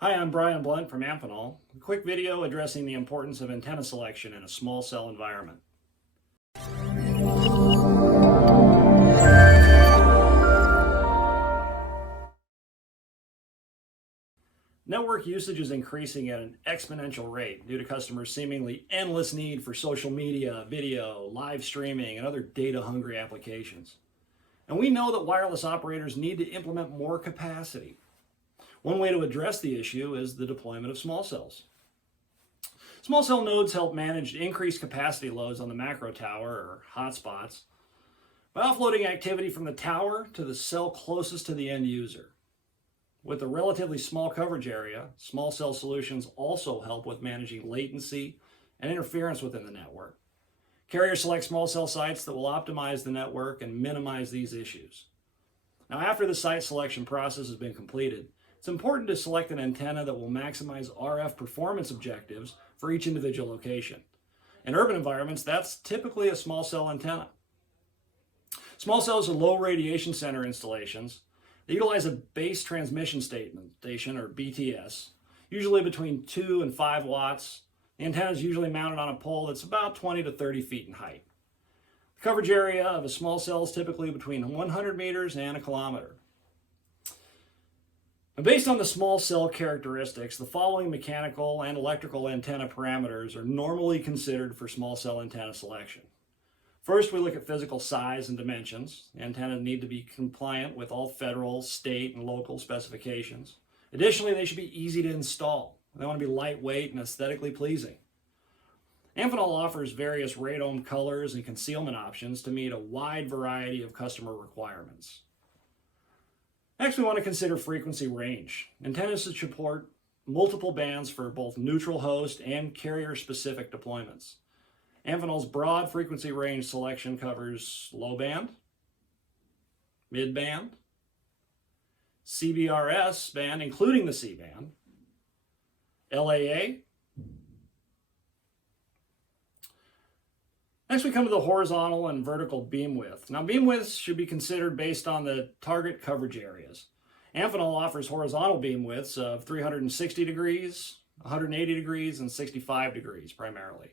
Hi, I'm Brian Blunt from Amphenol. A quick video addressing the importance of antenna selection in a small cell environment. Network usage is increasing at an exponential rate due to customers' seemingly endless need for social media, video, live streaming, and other data-hungry applications. And we know that wireless operators need to implement more capacity. One way to address the issue is the deployment of small cells. Small cell nodes help manage increased capacity loads on the macro tower or hotspots by offloading activity from the tower to the cell closest to the end user. With a relatively small coverage area, small cell solutions also help with managing latency and interference within the network. Carriers select small cell sites that will optimize the network and minimize these issues. Now, after the site selection process has been completed, it's important to select an antenna that will maximize RF performance objectives for each individual location. In urban environments, that's typically a small cell antenna. Small cells are low radiation center installations. They utilize a base transmission station, or BTS, usually between 2 and 5 watts. The antenna is usually mounted on a pole that's about 20 to 30 feet in height. The coverage area of a small cell is typically between 100 meters and a kilometer. And based on the small cell characteristics, the following mechanical and electrical antenna parameters are normally considered for small cell antenna selection. First, we look at physical size and dimensions. The antennas need to be compliant with all federal, state, and local specifications. Additionally, they should be easy to install. They want to be lightweight and aesthetically pleasing. Amphenol offers various radome colors and concealment options to meet a wide variety of customer requirements. Next, we want to consider frequency range. Antennas should support multiple bands for both neutral host and carrier-specific deployments. Amphenol's broad frequency range selection covers low band, mid band, CBRS band, including the C band, LAA. Next, we come to the horizontal and vertical beam width. Now, beam widths should be considered based on the target coverage areas. Amphenol offers horizontal beam widths of 360 degrees, 180 degrees, and 65 degrees primarily.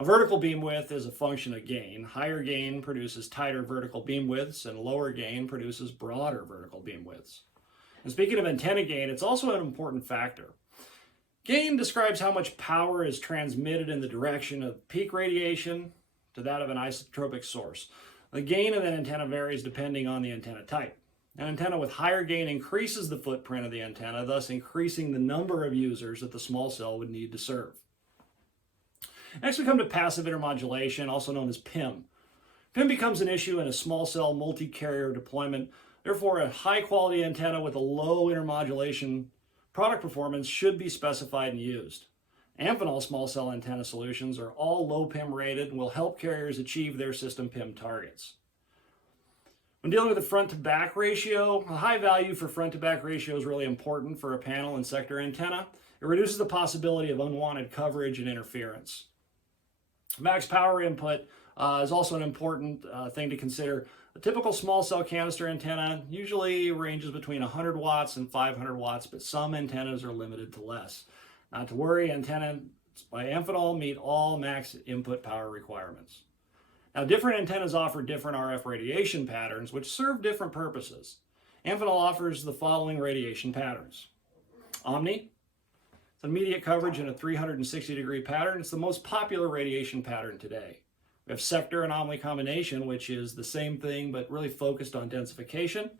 A vertical beam width is a function of gain. Higher gain produces tighter vertical beam widths, and lower gain produces broader vertical beam widths. And speaking of antenna gain, it's also an important factor. Gain describes how much power is transmitted in the direction of peak radiation to that of an isotropic source. The gain of an antenna varies depending on the antenna type. An antenna with higher gain increases the footprint of the antenna, thus increasing the number of users that the small cell would need to serve. Next, we come to passive intermodulation, also known as PIM. PIM becomes an issue in a small cell multi-carrier deployment. Therefore, a high-quality antenna with a low intermodulation product performance should be specified and used. Amphenol small cell antenna solutions are all low PIM rated and will help carriers achieve their system PIM targets. When dealing with the front-to-back ratio, a high value for front-to-back ratio is really important for a panel and sector antenna. It reduces the possibility of unwanted coverage and interference. Max power input is also an important thing to consider. A typical small cell canister antenna usually ranges between 100 watts and 500 watts, but some antennas are limited to less. Not to worry, antennas by Amphenol meet all max input power requirements. Now, different antennas offer different RF radiation patterns, which serve different purposes. Amphenol offers the following radiation patterns. Omni, it's immediate coverage in a 360-degree pattern. It's the most popular radiation pattern today. We have sector and Omni combination, which is the same thing, but really focused on densification.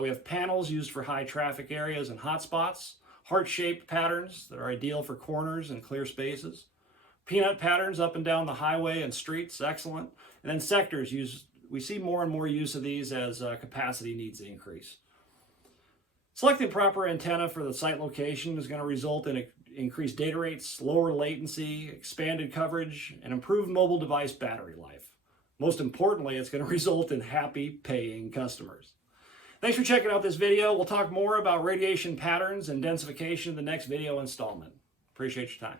We have panels used for high traffic areas and hotspots. Heart-shaped patterns that are ideal for corners and clear spaces. Peanut patterns up and down the highway and streets, excellent. And then sectors, we see more and more use of these as capacity needs to increase. Selecting proper antenna for the site location is going to result in increased data rates, lower latency, expanded coverage, and improved mobile device battery life. Most importantly, it's going to result in happy paying customers. Thanks for checking out this video. We'll talk more about radiation patterns and densification in the next video installment. Appreciate your time.